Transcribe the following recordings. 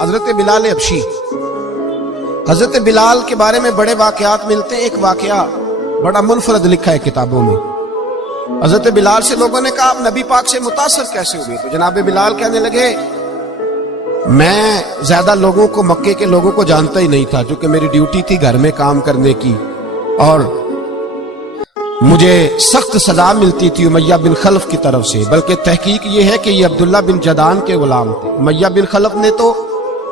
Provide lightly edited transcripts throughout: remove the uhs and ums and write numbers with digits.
حضرت بلال حبشی. حضرت بلال کے بارے میں بڑے واقعات ملتے ہیں. ایک واقعہ بڑا منفرد لکھا ہے کتابوں میں. حضرت بلال سے لوگوں نے کہا آپ نبی پاک سے متاثر کیسے ہوئے؟ تو جناب بلال کہنے لگے میں زیادہ لوگوں کو، مکے کے لوگوں کو جانتا ہی نہیں تھا، جو کہ میری ڈیوٹی تھی گھر میں کام کرنے کی، اور مجھے سخت سزا ملتی تھی امیہ بن خلف کی طرف سے. بلکہ تحقیق یہ ہے کہ یہ عبداللہ بن جدعان کے غلام تھے. امیہ بن خلف نے تو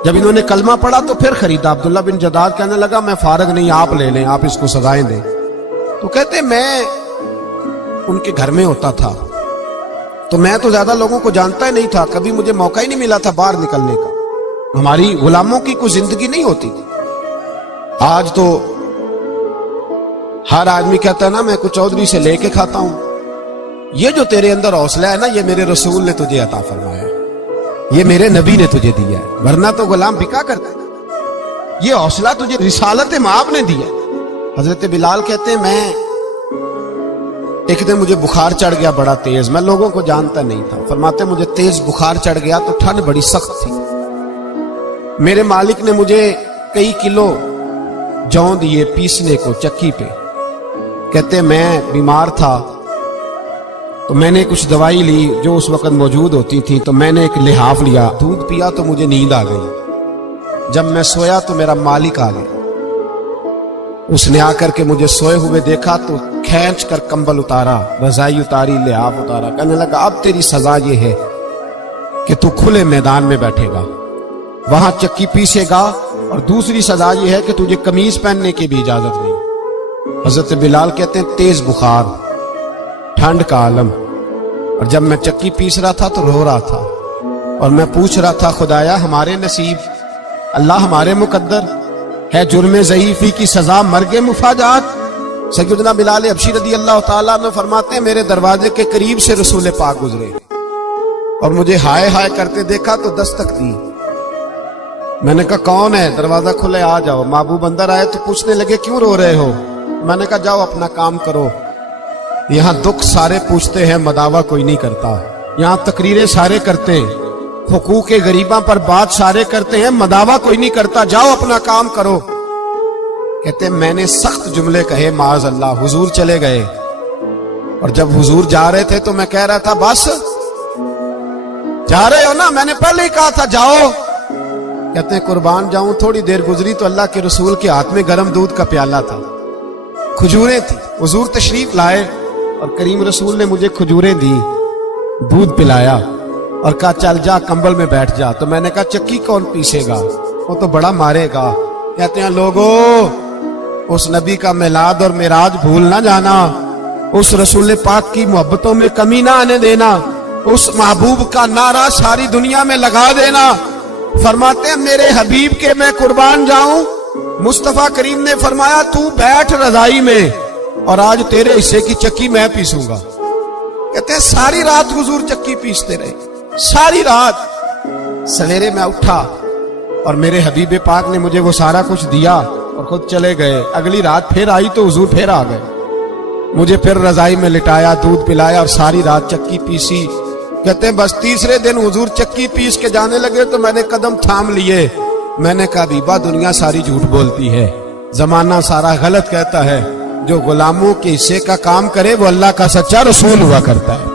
جب انہوں نے کلمہ پڑھا تو پھر خریدا. عبداللہ بن جدعان کہنے لگا میں فارغ نہیں، آپ لے لیں، آپ اس کو سزائیں دیں. تو کہتے میں ان کے گھر میں ہوتا تھا تو میں تو زیادہ لوگوں کو جانتا ہی نہیں تھا، کبھی مجھے موقع ہی نہیں ملا تھا باہر نکلنے کا. ہماری غلاموں کی کوئی زندگی نہیں ہوتی تھی. آج تو ہر آدمی کہتا ہے نا میں کچھ چودھری سے لے کے کھاتا ہوں. یہ جو تیرے اندر حوصلہ ہے نا، یہ میرے رسول نے تجھے عطا فرمایا ہے، یہ میرے نبی نے تجھے دیا ہے، ورنہ تو غلام بکا کرتا ہے. یہ حوصلہ تجھے رسالت مآب نے دیا. حضرت بلال کہتے ہیں میں ایک دن مجھے بخار چڑھ گیا بڑا تیز، میں لوگوں کو جانتا نہیں تھا. فرماتے مجھے تیز بخار چڑھ گیا تو ٹھنڈ بڑی سخت تھی. میرے مالک نے مجھے کئی کلو جوں دیے پیسنے کو چکی پہ. کہتے میں بیمار تھا تو میں نے کچھ دوائی لی جو اس وقت موجود ہوتی تھی، تو میں نے ایک لحاف لیا، دودھ پیا تو مجھے نیند آ گئی. جب میں سویا تو میرا مالک آ گیا. اس نے آ کر کے مجھے سوئے ہوئے دیکھا تو کھینچ کر کمبل اتارا، رضائی اتاری، لحاف اتارا. کہنے لگا اب تیری سزا یہ ہے کہ تو کھلے میدان میں بیٹھے گا، وہاں چکی پیسے گا، اور دوسری سزا یہ ہے کہ تجھے قمیض پہننے کی بھی اجازت نہیں. حضرت بلال کہتے ہیں تیز بخار، ٹھنڈ کا عالم، اور جب میں چکی پیس رہا تھا تو رو رہا تھا، اور میں پوچھ رہا تھا خدایا ہمارے نصیب، اللہ ہمارے مقدر ہے جرم ضعیفی کی سزا مرگ مفاجات. سیدنا بلال حبشی رضی اللہ تعالیٰ عنہ فرماتے ہیں میرے دروازے کے قریب سے رسول پاک گزرے اور مجھے ہائے ہائے کرتے دیکھا تو دستک دی. میں نے کہا کون ہے؟ دروازہ کھلے، آ جاؤ. محبوب اندر آئے تو پوچھنے لگے کیوں رو رہے ہو؟ میں نے کہا جاؤ اپنا کام کرو. یہاں دکھ سارے پوچھتے ہیں، مداوع کوئی نہیں کرتا. یہاں تقریریں سارے کرتے ہیں، حقوق غریباں پر بات سارے کرتے ہیں، مداوع کوئی نہیں کرتا. جاؤ اپنا کام کرو. کہتے ہیں میں نے سخت جملے کہے معاذ اللہ. حضور چلے گئے، اور جب حضور جا رہے تھے تو میں کہہ رہا تھا بس جا رہے ہو نا، میں نے پہلے ہی کہا تھا جاؤ. کہتے ہیں قربان جاؤں. تھوڑی دیر گزری تو اللہ کے رسول کے ہاتھ میں گرم دودھ کا پیالہ تھا، کھجوریں تھی. حضور تشریف لائے اور کریم رسول نے مجھے کھجوریں دی، دودھ پلایا اور کہا چل جا کمبل میں بیٹھ جا. تو میں نے کہا چکی کون پیسے گا؟ وہ تو بڑا مارے گا. کہتے ہیں لوگو اس نبی کا میلاد اور معراج بھول نہ جانا، اس رسول پاک کی محبتوں میں کمی نہ آنے دینا، اس محبوب کا نعرہ ساری دنیا میں لگا دینا. فرماتے ہیں میرے حبیب کے میں قربان جاؤں. مصطفیٰ کریم نے فرمایا تو بیٹھ رضائی میں اور آج تیرے حصے کی چکی میں پیسوں گا. کہتے ہیں ساری رات حضور چکی پیستے رہے، ساری رات. سویرے میں اٹھا اور میرے حبیب پاک نے مجھے وہ سارا کچھ دیا اور خود چلے گئے. اگلی رات پھر آئی تو حضور پھر آ گئے، مجھے پھر رضائی میں لٹایا، دودھ پلایا اور ساری رات چکی پیسی. کہتے ہیں بس تیسرے دن حضور چکی پیس کے جانے لگے تو میں نے قدم تھام لیے. میں نے کہا بیبا دنیا ساری جھوٹ بولتی ہے، زمانہ سارا غلط کہتا ہے، جو غلاموں کے حصے کا کام کرے وہ اللہ کا سچا رسول ہوا کرتا ہے.